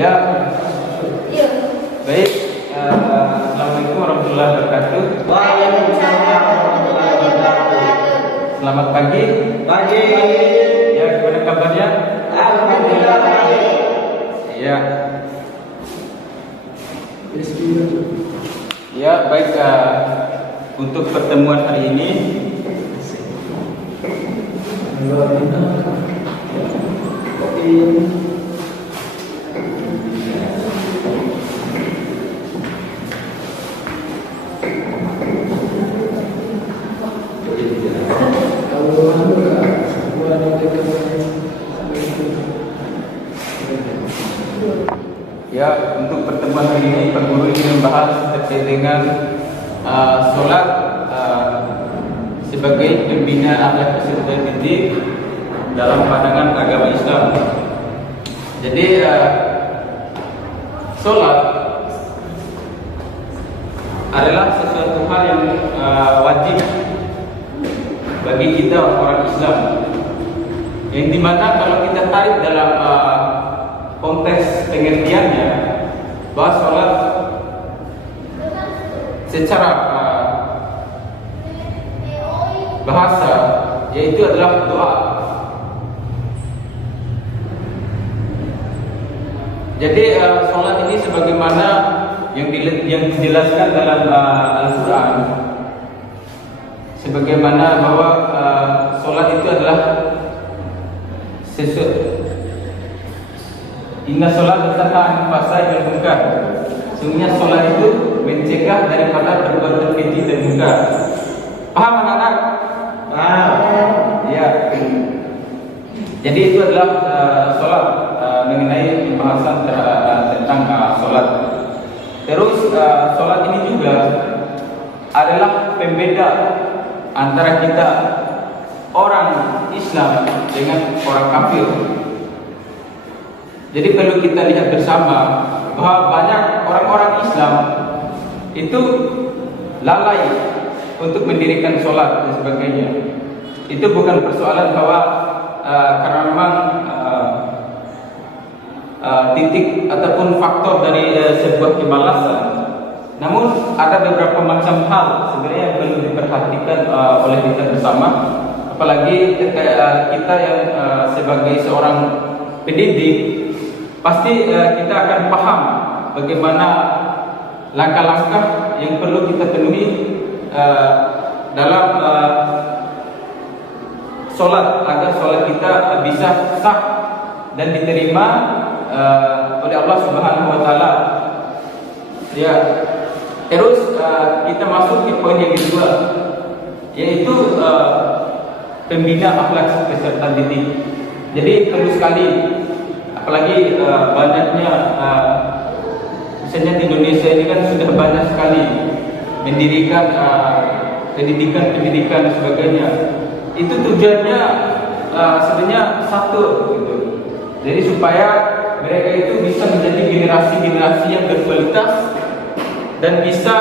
Ya, baik. Assalamualaikum warahmatullahi wabarakatuh. Waalaikumsalam warahmatullahi wabarakatuh. Selamat pagi. Pagi. Ya, gimana kabarnya? Alhamdulillah baik. Ya. Ya, baik. Untuk pertemuan hari ini, ya, untuk pertemuan hari ini Pak Guru ingin membahas terkait dengan sholat sebagai pembina akhlak peserta didik dalam pandangan agama Islam. Jadi sholat adalah sesuatu hal yang wajib bagi kita orang Islam, yang dimana kalau kita tarik dalam konteks pengertiannya, bahwa sholat secara bahasa yaitu adalah doa. Jadi sholat ini sebagaimana yang dijelaskan dalam Al-Quran, sebagaimana bahwa sholat itu adalah sesuatu. Inna sholat tanha anil fahsya'i wal munkar. Sungguhnya sholat itu mencegah daripada perbuatan keji dan munkar. Paham anak-anak? Paham. Ya. Jadi itu adalah sholat, mengenai pembahasan tentang sholat. Terus sholat ini juga adalah pembeda antara kita orang Islam dengan orang kafir. Jadi perlu kita lihat bersama bahwa banyak orang-orang Islam itu lalai untuk mendirikan sholat dan sebagainya. Itu bukan persoalan bahwa karena memang titik ataupun faktor dari sebuah kemalasan. Namun ada beberapa macam hal sebenarnya yang perlu diperhatikan oleh kita bersama, apalagi kita yang sebagai seorang pendidik. Pasti kita akan paham bagaimana langkah-langkah yang perlu kita penuhi dalam sholat, agar sholat kita bisa sah dan diterima oleh Allah Subhanahu Wa Taala. Ya, terus kita masuk ke poin yang kedua, yaitu pembina akhlak peserta didik. Jadi perlu sekali, apalagi banyaknya misalnya di Indonesia ini kan sudah banyak sekali mendirikan pendidikan dan sebagainya. Itu tujuannya sebenarnya satu gitu. Jadi supaya mereka itu bisa menjadi generasi-generasi yang berkualitas dan bisa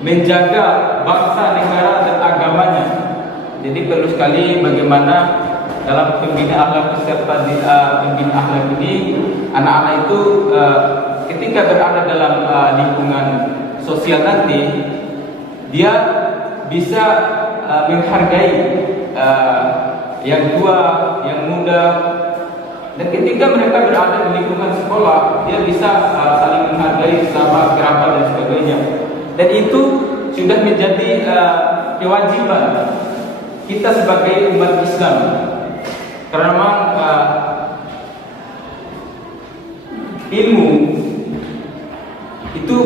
menjaga bangsa, negara dan agamanya. Jadi perlu sekali bagaimana dalam pembina akhlak peserta pembina akhlak ini, anak-anak itu ketika berada dalam lingkungan sosial nanti, dia bisa menghargai yang tua, yang muda, dan ketika mereka berada di lingkungan sekolah, dia bisa saling menghargai sesama kerabat dan sebagainya. Dan itu sudah menjadi kewajiban kita sebagai umat Islam. Karena memang ilmu itu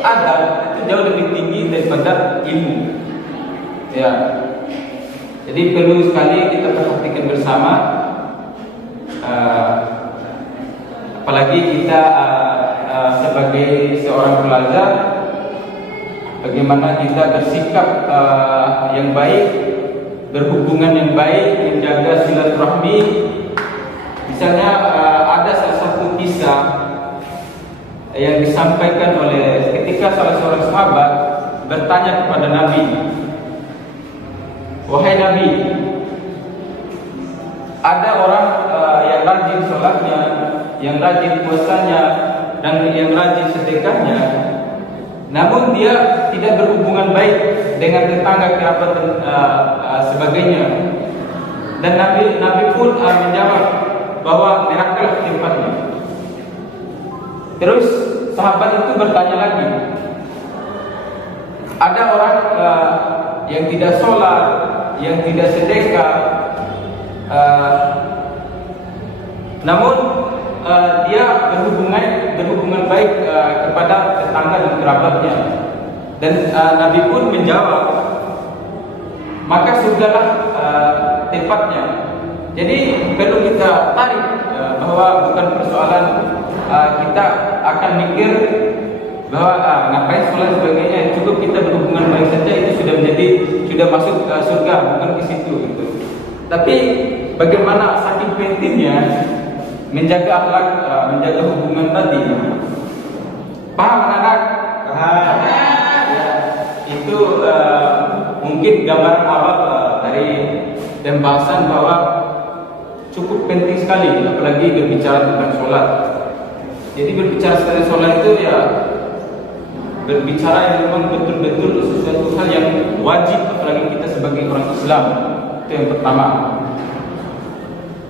adab itu jauh lebih tinggi daripada ilmu. Ya, jadi perlu sekali kita perhatikan bersama, apalagi kita sebagai seorang pelajar, bagaimana kita bersikap yang baik, berhubungan yang baik, menjaga silaturahmi. Misalnya ada salah satu kisah yang disampaikan oleh ketika salah seorang sahabat bertanya kepada Nabi, "Wahai Nabi, ada orang yang yang rajin sholatnya, yang rajin puasanya, dan yang rajin sedekahnya, namun dia tidak berhubungan baik dengan tetangga, kerabat dan sebagainya. Dan Nabi pun menjawab bahwa neraka tempatnya. Terus sahabat itu bertanya lagi, ada orang yang tidak sholat, yang tidak sedekah, namun dia berhubungan baik kepada tetangga dan kerabatnya. Dan Nabi pun menjawab, maka surgalah tempatnya. Jadi perlu kita tarik bahwa bukan persoalan kita akan mikir bahwa ngapain sholat sebagainya, cukup kita berhubungan baik saja itu sudah masuk ke surga, bukan ke situ gitu. Tapi bagaimana saking pentingnya menjaga akhlak, menjaga hubungan tadi. Paham anak? Paham. Ya, itu mungkin gambaran awal dari pembahasan bahwa cukup penting sekali, apalagi berbicara tentang sholat. Jadi berbicara tentang sholat itu ya berbicara yang memang betul-betul sesuatu hal yang wajib, apalagi kita sebagai orang Islam. Itu yang pertama.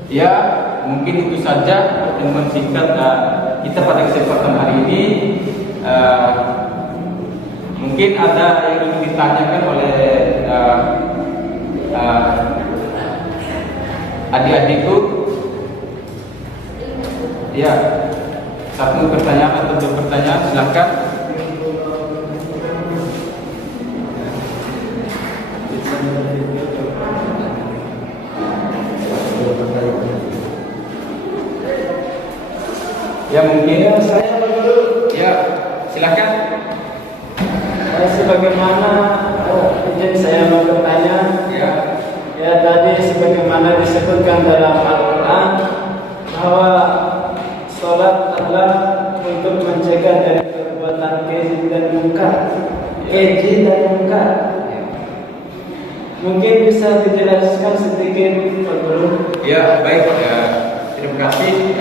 Ya, mungkin itu saja pertemuan singkat kita pada kesempatan hari ini. Mungkin ada yang ingin ditanyakan oleh adik-adikku. Ya, satu pertanyaan atau dua pertanyaan, silakan. Ya mungkin Saya dulu. ya silakan. Sebagaimana izin saya mau bertanya. Ya tadi sebagaimana disebutkan dalam Al-Quran bahwa sholat adalah untuk mencegah dari perbuatan keji dan munkar. Keji dan munkar. Mungkin bisa dijelaskan sedikit Pak Guru? Ya baik, terima kasih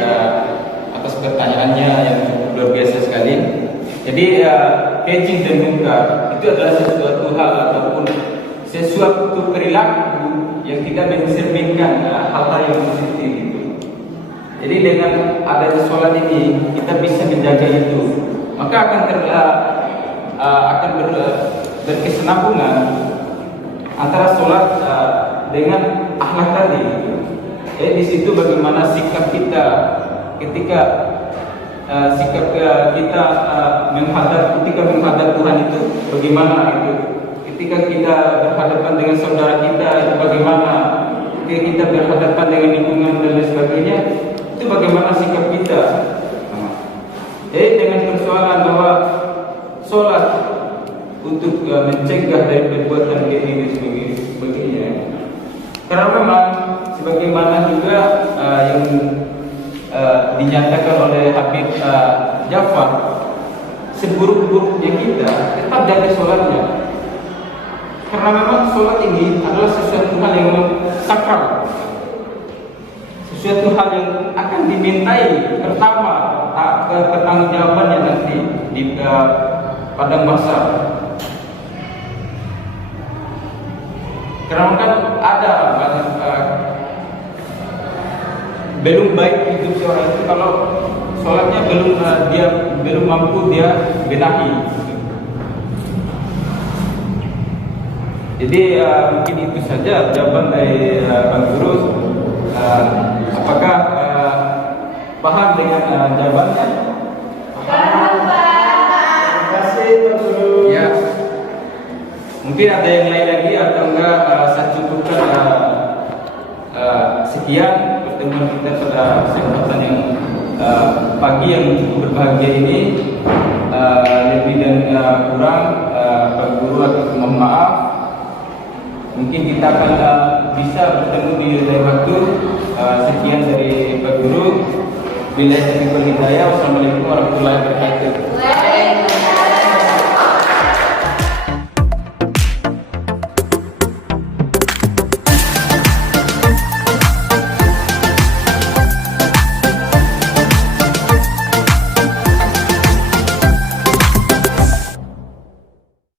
atas pertanyaannya yang cukup luar biasa sekali. Jadi keji dan munkar itu adalah sesuatu hal ataupun sesuatu perilaku yang tidak mencerminkan hal-hal yang positif itu. Jadi dengan adanya sholat ini kita bisa menjaga itu, maka akan berkesinambungan antara sholat dengan akhlak tadi. Jadi di situ bagaimana sikap kita ketika kita menghadap Tuhan itu bagaimana itu. Ketika kita berhadapan dengan saudara kita itu bagaimana, ketika kita berhadapan dengan lingkungan dan lain sebagainya itu bagaimana sikap kita. Dengan persoalan bahwa sholat untuk mencegah dari perbuatan keji dan sebagainya. Karena memang sebagaimana juga yang dinyatakan oleh Habib Ja'far, seburuk-buruknya kita tetap jaga sholatnya. Karena memang sholat ini adalah sesuatu hal yang sakral, sesuatu hal yang akan dimintai pertama pertanggungjawabannya nanti di padang mahsyar. Karena kan ada belum baik hidup seorang itu kalau sholatnya belum mampu dia benahi. Jadi mungkin itu saja jawaban dari Bang Guru. Apakah paham dengan jawabannya? Paham, Pak. Terima kasih Pak Guru. Ya. Mungkin ada yang lain lagi atau enggak saya cukupkan sekian pertemuan kita pada kesempatan yang pagi yang cukup berbahagia ini. Lebih dan kurang Pak Guru atau mohon maaf. Mungkin kita akan bisa bertemu di lain waktu. Sekian dari Pak Guru. Bila saya hidayah. Wassalamualaikum warahmatullahi wabarakatuh.